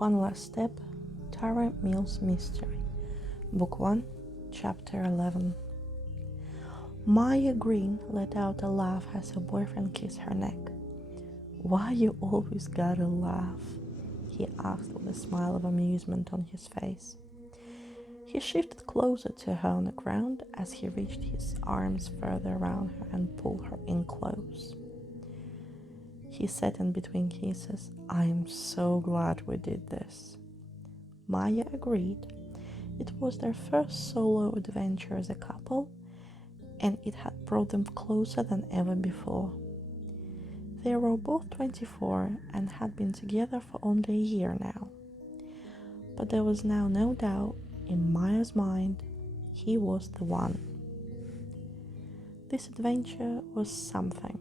One Last Step, Tara Mills Mystery, Book 1, Chapter 11. Maya Green let out a laugh as her boyfriend kissed her neck. "Why you always gotta laugh?" he asked with a smile of amusement on his face. He shifted closer to her on the ground as he reached his arms further around her and pulled her in close. He said in between kisses, "I'm so glad we did this." Maya agreed. It was their first solo adventure as a couple, and it had brought them closer than ever before. They were both 24 and had been together for only a year now. But there was now no doubt in Maya's mind he was the one. This adventure was something.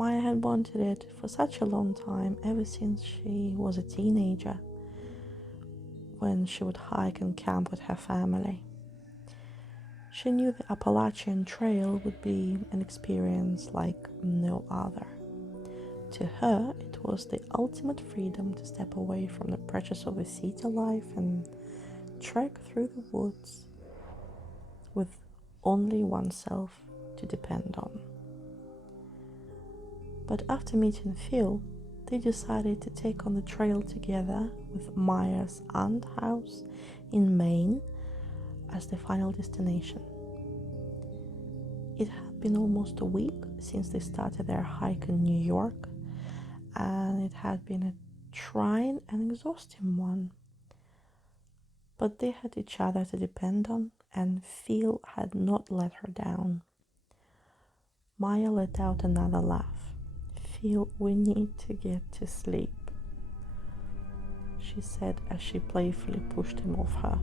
Maya had wanted it for such a long time, ever since she was a teenager, when she would hike and camp with her family. She knew the Appalachian Trail would be an experience like no other. To her, it was the ultimate freedom to step away from the pressures of a city life and trek through the woods with only oneself to depend on. But after meeting Phil, they decided to take on the trail together with Maya's aunt's house in Maine as the final destination. It had been almost a week since they started their hike in New York, and it had been a trying and exhausting one. But they had each other to depend on, and Phil had not let her down. Maya let out another laugh. "Phil, we need to get to sleep," she said as she playfully pushed him off her.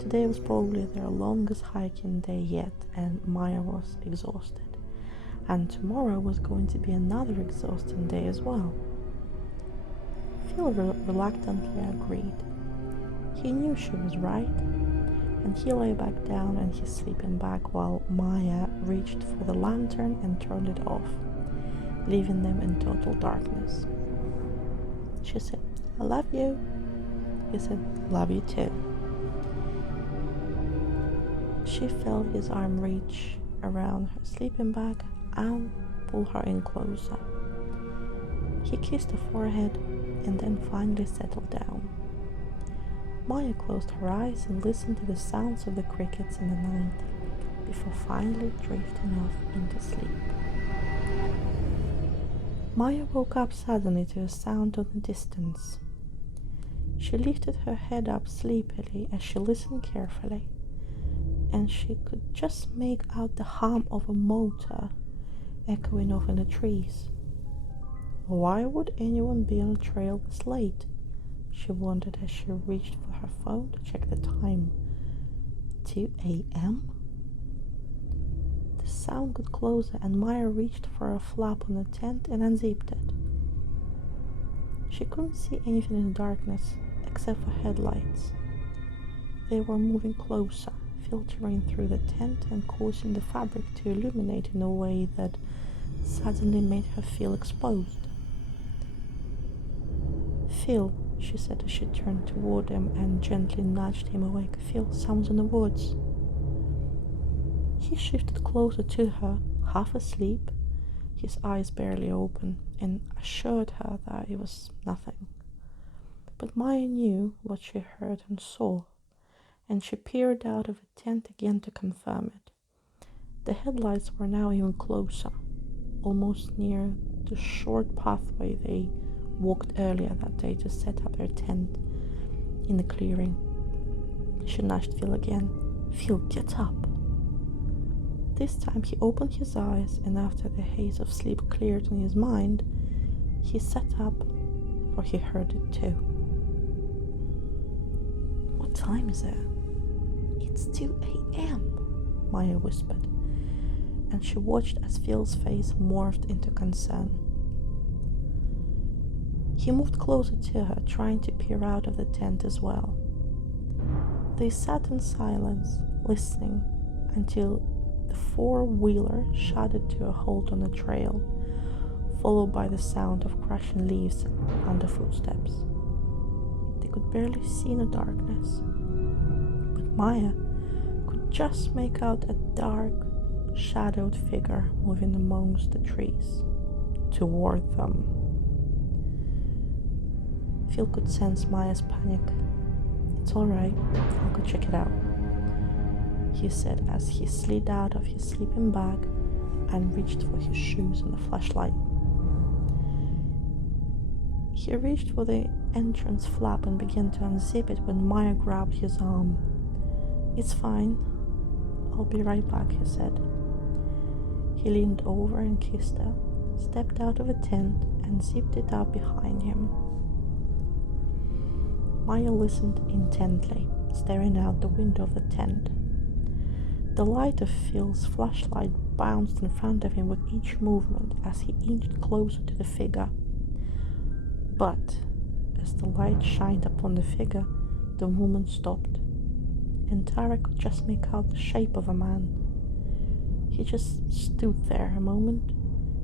Today was probably their longest hiking day yet, and Maya was exhausted. And tomorrow was going to be another exhausting day as well. Phil reluctantly agreed. He knew she was right, and he lay back down in his sleeping bag while Maya reached for the lantern and turned it off, leaving them in total darkness. She said, "I love you." He said, "Love you too." She felt his arm reach around her sleeping bag and pull her in closer. He kissed her forehead and then finally settled down. Maya closed her eyes and listened to the sounds of the crickets in the night before finally drifting off into sleep. Maya woke up suddenly to a sound in the distance. She lifted her head up sleepily as she listened carefully, and she could just make out the hum of a motor echoing off in the trees. Why would anyone be on a trail this late? She wondered as she reached for her phone to check the time. 2 a.m.? The sound got closer, and Maya reached for a flap on the tent and unzipped it. She couldn't see anything in the darkness except for headlights. They were moving closer, filtering through the tent and causing the fabric to illuminate in a way that suddenly made her feel exposed. "Phil," she said as she turned toward him and gently nudged him awake. "Phil, someone's in the woods." He shifted closer to her, half asleep, his eyes barely open, and assured her that it was nothing. But Maya knew what she heard and saw, and she peered out of the tent again to confirm it. The headlights were now even closer, almost near the short pathway they walked earlier that day to set up their tent in the clearing. She nudged Phil again. "Phil, get up." This time he opened his eyes, and after the haze of sleep cleared in his mind, he sat up, for he heard it too. "What time is it?" "It's 2 a.m., Maya whispered, and she watched as Phil's face morphed into concern. He moved closer to her, trying to peer out of the tent as well. They sat in silence, listening, until the four-wheeler shuddered to a halt on the trail, followed by the sound of crashing leaves under footsteps. They could barely see in the darkness, but Maya could just make out a dark, shadowed figure moving amongst the trees toward them. Phil could sense Maya's panic. "It's all right, I'll go check it out," he said as he slid out of his sleeping bag and reached for his shoes and the flashlight. He reached for the entrance flap and began to unzip it when Maya grabbed his arm. "It's fine, I'll be right back," he said. He leaned over and kissed her, stepped out of the tent, and zipped it up behind him. Maya listened intently, staring out the window of the tent. The light of Phil's flashlight bounced in front of him with each movement as he inched closer to the figure. But as the light shined upon the figure, the woman stopped, and Tara could just make out the shape of a man. He just stood there a moment,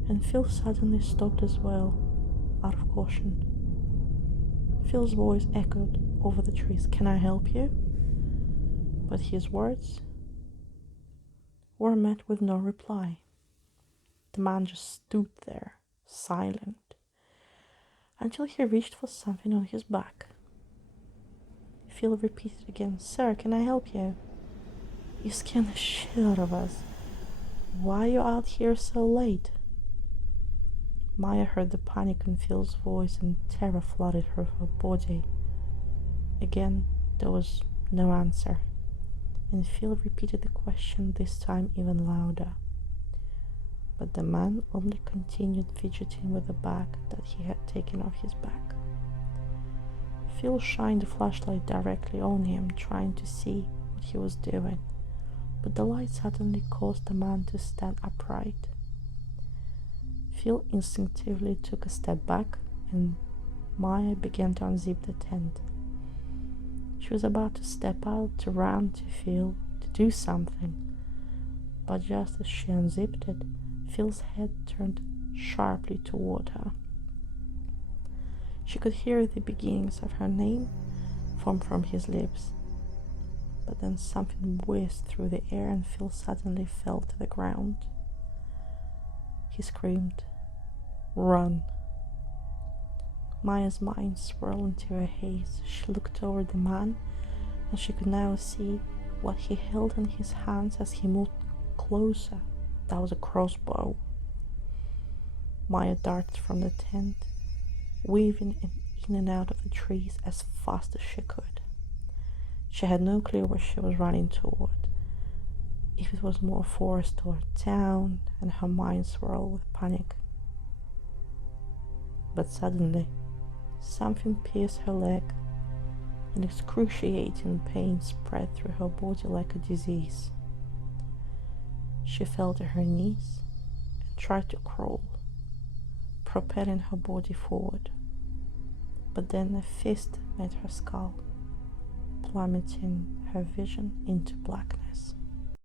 and Phil suddenly stopped as well, out of caution. Phil's voice echoed over the trees, "Can I help you?" But his words were met with no reply. The man just stood there, silent, until he reached for something on his back. Phil repeated again, "Sir, can I help you? You scared the shit out of us. Why are you out here so late?" Maya heard the panic in Phil's voice and terror flooded her body. Again, there was no answer, and Phil repeated the question, this time even louder. But the man only continued fidgeting with the bag that he had taken off his back. Phil shined the flashlight directly on him, trying to see what he was doing, but the light suddenly caused the man to stand upright. Phil instinctively took a step back, and Maya began to unzip the tent. She was about to step out, to run to Phil, to do something, but just as she unzipped it, Phil's head turned sharply toward her. She could hear the beginnings of her name form from his lips, but then something whizzed through the air and Phil suddenly fell to the ground. He screamed, "Run!" Maya's mind swirled into a haze. She looked toward the man, and she could now see what he held in his hands as he moved closer. That was a crossbow. Maya darted from the tent, weaving in and out of the trees as fast as she could. She had no clue where she was running toward, if it was more forest or town, and her mind swirled with panic. But suddenly, something pierced her leg, and excruciating pain spread through her body like a disease. She fell to her knees and tried to crawl, propelling her body forward. But then a fist met her skull, plummeting her vision into blackness.